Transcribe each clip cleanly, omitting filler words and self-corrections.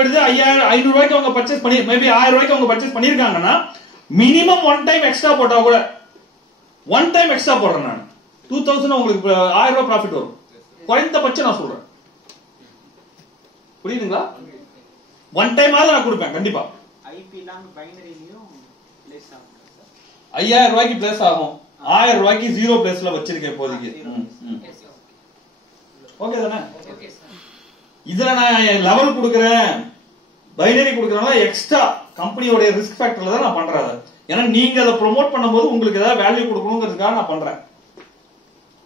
போயிடுது. 500 ரூபாய்க்கு அவங்க பர்ச்சேஸ் பண்ணி மேபி 1000 ரூபாய்க்கு அவங்க பர்ச்சேஸ் பண்ணிருக்காங்கன்னா மினிமம் ஒன் டைம் எக்ஸ்ட்ரா போட்டா கூட ஒன் டைம் எக்ஸ்ட்ரா போடுறேன் நான் 2000 உங்களுக்கு 1000 ரூபாய் ப்ராஃபிட் வரும். குறைந்தபட்சம் நான் சொல்றேன். புரியுதுங்களா? ஒன் டைம் ஆவது நான் கொடுப்பேன் கண்டிப்பா. ஐபி லாங் பைனரிலயும் பிளேஸ் ஆகும் சார். 5000 ரூபாய்க்கு பிளேஸ் ஆகும். 1000 ரூபாய்க்கு 0 பிளேஸ்ல வச்சிருக்கேன் இப்போதைக்கு. ஓகே தானே? இதுல நான் லெவல் கொடுக்கறேன், பைனரி கொடுக்கறனால எக்ஸ்ட்ரா கம்பெனியோட ரிஸ்க் ஃபேக்டர்ல தான் நான் பண்றேன். ஏன்னா நீங்க அதை ப்ரோமோட் பண்ணும்போது உங்களுக்கு ஏதாவது வேல்யூ கொடுக்கணுங்கிறதுக்காக நான் பண்றேன்.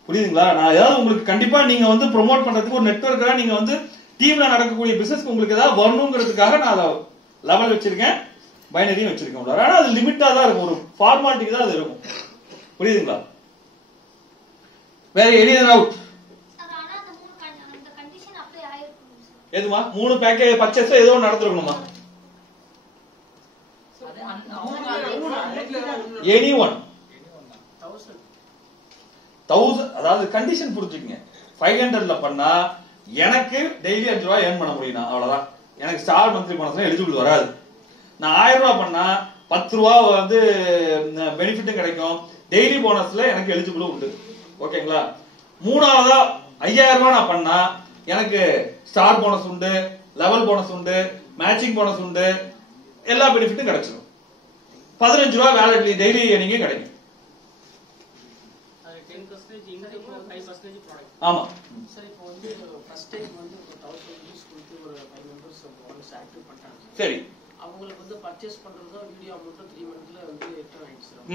புரியுதுங்களா? நான் ஏதாவது உங்களுக்கு கண்டிப்பா நீங்க வந்து ப்ரோமோட் பண்றதுக்கு ஒரு நெட்வொர்க்கா நீங்க வந்து டீம்ல நடக்கக்கூடிய பிசினஸ்க்கு உங்களுக்கு ஏதாவது வரணுங்கிறதுக்காக நான் அதை லெவல் வச்சிருக்கேன், பைனரியும் வச்சிருக்கேன். ஆனா அது லிமிட்டா தான் இருக்கும், ஒரு ஃபார்மாலிட்டிக்கு தான் அது இருக்கும். புரியுதுங்களா? வேற எனி டவுட்? எதுமா 3 பேக்கேஜ் பர்ச்சேஸ்ல ஏதோ நடந்துருக்கணுமா? எனி ஒன் 1000 அதாவது கண்டிஷன் புரிஞ்சுக்கங்க. 500ல பண்ணா எனக்கு டெய்லி 5 ரூபாய் ஏர்ன் பண்ண முடியும், அவ்வளவுதான். எனக்கு ஸ்டார் மந்த்லி போனஸ்ல எலிஜிபிள் வராது. நான் 1000 ரூபாய் பண்ணா 10 ரூபாய் வந்து பெனிஃபிட்டும் கிடைக்கும், டெய்லி போனஸ்ல எனக்கு எலிஜிபிளும் உண்டு. ஓகேங்களா? மூணாவதா 5000 ரூபாய் நான் பண்ணா எனக்கு ஸ்டார் போனஸ் உண்டு, லெவல் போனஸ் உண்டு, மேட்சிங் போனஸ் உண்டு, எல்லா பெனிஃபிட்டும் கிடைச்சிடும். 15 ரூபாய் வேலட்லி டெய்லி நீங்க கிடைக்கும். ஆமா சார். இப்போ வந்து ஃபர்ஸ்ட் டைம் வந்து 1000 ரூபீஸ் கொடுத்து ஒரு 5 மெம்பர்ஸ் போனஸ் ஆக்டிவ் பண்ணிட்டாங்க. சரி. அவங்களுக்கு வந்து பர்ச்சேஸ் பண்றதோ வீடியோ அமௌண்ட் 3 மந்த்ல வந்து ரிட்டர்ன் ஆயிடுச்சு சார்.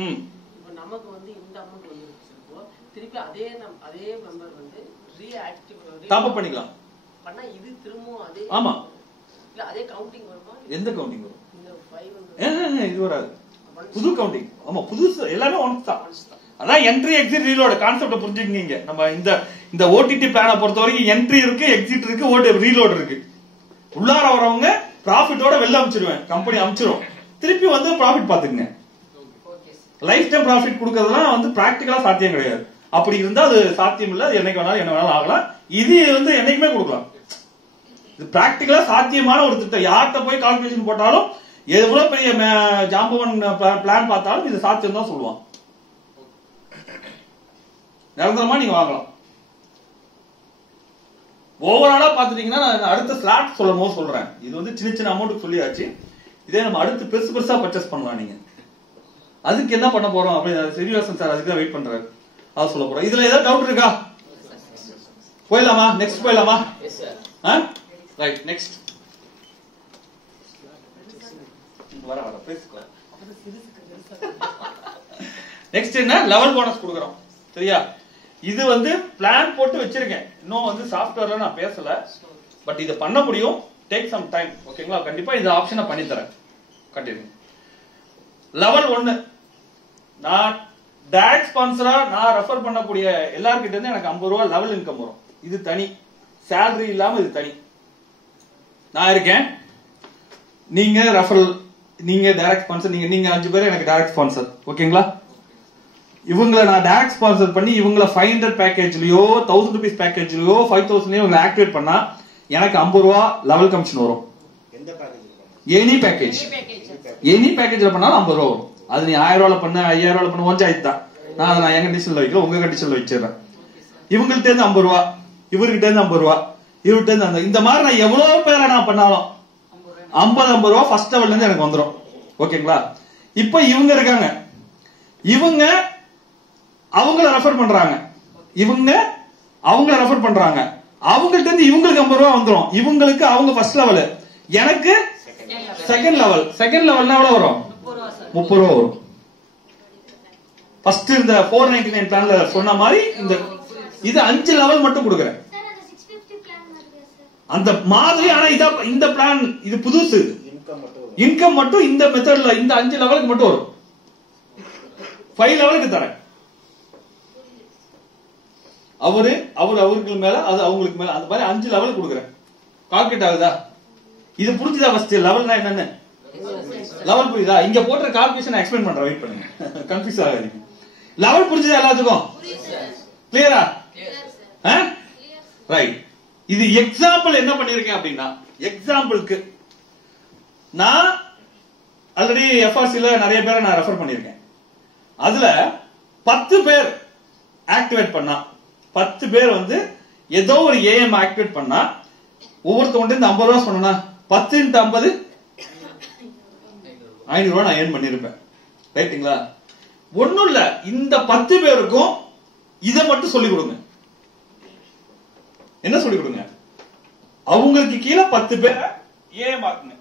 இப்போ நமக்கு வந்து இந்த அமௌண்ட் வந்துருக்கு சார். இப்போ திருப்பி அதே மெம்பர் வந்து ரீஆக்டிவ் டாப் அப் பண்ணிக்கலாம் பண்ணா இது திரும்பவும் அதே. ஆமா. இல்ல அதே கவுண்டிங் வருமா? எந்த கவுண்டிங் வரும்? இந்த 500 இது வராது. புது கவுண்டிங். ஆமா புதுசு எல்லாமே ஒன்ஸ் தான். அதான் என்ட்ரி எக்ஸிட் ரீலோட் கான்செப்ட புரிஞ்சுக்கீங்க. நம்ம இந்த ஓடிடி பிளானை பொறுத்த வரைக்கும் என்ட்ரி இருக்கு, எக்ஸிட் இருக்கு, ரீலோட் இருக்கு. உள்ளார வரவங்க ப்ராஃபிட்டோட வெளில அனுப்பிச்சிடுவேன், கம்பெனி அனுப்பிச்சிடும். திருப்பி வந்து ப்ராஃபிட் பாத்துக்கங்க. லைஃப் டைம் ப்ராஃபிட் கொடுக்கறதுலாம் வந்து பிராக்டிகலா சாத்தியம் கிடையாது. அப்படி இருந்தா அது சாத்தியம் இல்ல. அது என்னைக்கு வேணாலும் என்ன வேணாலும் ஆகலாம். இது வந்து என்னைக்குமே கொடுக்கலாம். இது பிராக்டிகலா சாத்தியமான ஒரு திட்டம். யார்கிட்ட போய் கால்குலேஷன் போட்டாலும் எவ்வளவு பெரிய ஜாம்பவன் பிளான் பார்த்தாலும் இது சாத்தியம் தான் சொல்லுவான். நிரந்தரமா நீங்க வாங்கலாம். ஓவராலா பாத்துட்டீங்கன்னா நான் அடுத்த ஸ்லாட் சொல்லும் போது சொல்றேன். இது வந்து சின்ன சின்ன அமௌண்ட் சொல்லியாச்சு. இதே நம்ம அடுத்து பெருசு பெருசா பர்ச்சேஸ் பண்ணலாம். நீங்க அதுக்கு என்ன பண்ண போறோம் அப்படின்னு சீனிவாசன் சார் அதுக்கு தான் வெயிட் பண்றாரு. அது சொல்ல போறோம். இதுல ஏதாவது டவுட் இருக்கா? போயிடலாமா? நெக்ஸ்ட் போயிடலாமா? Right next. வர நெக்ஸ்ட் என்ன? லெவல் போனஸ் கொடுக்குறோம். சரியா? இது வந்து பிளான் போட்டு வச்சிருக்கேன். இன்னும் வந்து சாஃப்ட்வேர்ல நான் பேசல. பட் இதை பண்ண முடியும். Take some time. ஓகேங்களா? கண்டிப்பா இந்த ஆப்ஷனை பண்ணி தரேன். கண்டினியூ. லெவல் 1 நான் டைரக்ட் ஸ்பான்சரா நான் ரெஃபர் பண்ணக்கூடிய எல்லார்கிட்ட இருந்து எனக்கு 50 ரூபாய் லெவல் இன்கம் வரும். இது தனி, சேலரி இல்லாம இது தனி. நான் இருக்கேன், நீங்க ரெஃபரல், நீங்க டைரக்ட் ஸ்பான்சர், நீங்க 5 பேர் எனக்கு டைரக்ட் ஸ்பான்சர். ஓகேங்களா? இவங்களை நான் டைரக்ட் ஸ்பான்சர் பண்ணி இவங்களை 500 பேக்கேஜ்லயோ 1000 ரூபீஸ் பேக்கேஜ்லயோ 5000 இவங்களை ஆக்டிவேட் பண்ணா எனக்கு 50 ரூபா லெவல் கமிஷன் வரும். எனி பேக்கேஜ்ல பண்ணாலும் 50 ரூபா வரும். அது நீ 1000 ரூபாய் பண்ண 5000 ரூபாய் பண்ண ஒன்றாய் தான். நான் என் கண்டிஷன்ல வைக்கல, உங்க கண்டிஷன்ல வச்சிடறேன். இவங்கள்ட்ட இருந்து 50 ரூபா, இவர்கிட்ட இருந்து 50 ரூபா, இவர்கிட்ட இருந்து இந்த மாதிரி நான் எவ்வளவு பேரை நான் பண்ணாலும் 50 ரூபா ஃபர்ஸ்ட் லெவல்ல இருந்து எனக்கு வந்துடும். ஓகேங்களா? இப்ப இவங்க இருக்காங்க, இவங்க அவங்கள ரெஃபர் பண்றாங்க, இவங்க அவங்கள ரெஃபர் பண்றாங்க, அவங்கள்ட்ட இருந்து இவங்களுக்கு 50 ரூபா வந்துடும். இவங்களுக்கு அவங்க ஃபர்ஸ்ட் லெவல், எனக்கு செகண்ட் லெவல். செகண்ட் லெவல்னா எவ்வளவு வரும்? 30 ரூபா வரும். ஃபர்ஸ்ட் இந்த 499 பிளான்ல சொன்ன மாதிரி இந்த இது 5 லெவல் மட்டும் கொடுக்குறேன் அந்த மாதிரி. ஆனா இந்த பிளான் இது புதுசு. இன்கம் மட்டும் இந்த மெத்தட்ல இந்த 5 லெவலுக்கு மட்டும் வரும். 5 லெவலுக்கு தரேன். அவருக்கு மேல அது அவங்களுக்கு மேல அந்த மாதிரி 5 லெவல் கொடுக்குறேன். கால்குலேட் ஆகுதா? இது புரிஞ்சுதா? ஃபர்ஸ்ட் லெவல்னா என்னன்னு லெவல் புரியுதா? இங்க போடுற கால்குலேஷன் எக்ஸ்பிளைன் பண்றேன், வெயிட் பண்ணுங்க. கன்ஃபியூஸ் ஆகாதீங்க. லெவல் புரிஞ்சுதா எல்லாத்துக்கும்? கிளியரா? ரைட். இது எக்ஸாம்பிள் என்ன பண்ணிருக்கேன் அப்படின்னா, எக்ஸாம்பிளுக்கு நான் ஆல்ரெடி எஃப்ஆர்சில நிறைய பேரை நான் ரெஃபர் பண்ணியிருக்கேன். அதுல 10 பேர் ஆக்டிவேட் பண்ணா, 10 பேர் வந்து ஏதோ ஒரு ஏஎம் ஆக்டிவேட் பண்ணா, ஒவ்வொருத்தவங்க இந்த 50 ரூபா சொன்னா 10 × 50 500 ரூபா நான் ஏர்ன் பண்ணிருப்பேன். ரைட்டுங்களா? ஒண்ணும் இல்ல, இந்த 10 பேருக்கும் இதை மட்டும் சொல்லிக் கொடுங்க. என்ன சொல்லிக் கொடுங்க? அவங்களுக்கு கீழே 10 பேரை ஏஎம் ஆக்குங்க.